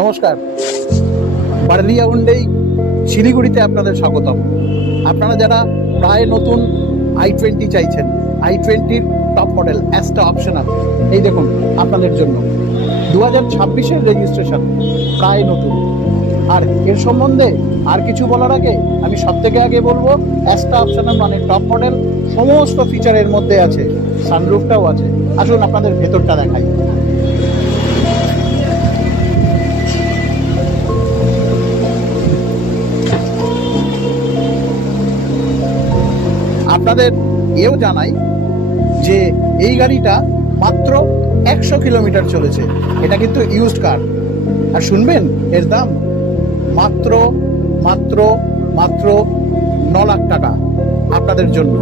নমস্কার, বার্লিয়া হুন্ডাই শিলিগুড়িতে আপনাদের স্বাগতম। আপনারা যারা প্রায় নতুন i20 চাইছেন, i20-র টপ মডেল অ্যাস্টা অপশনাল, এই দেখুন আপনাদের জন্য 2026-এর রেজিস্ট্রেশন, প্রায় নতুন। আর এর সম্বন্ধে আর কিছু বলার আগে আমি সবথেকে আগে বলবো, অ্যাস্টা অপশনাল মানে টপ মডেল, সমস্ত ফিচারের মধ্যে আছে, সানরুফটাও আছে। আসুন আপনাদের ভেতরটা দেখাই। আপনাদের এও জানাই যে এই গাড়িটা মাত্র 100 কিলোমিটার চলেছে। এটা কিন্তু ইউজড কার। আর শুনবেন এর দাম মাত্র মাত্র মাত্র 9 লাখ টাকা আপনাদের জন্য।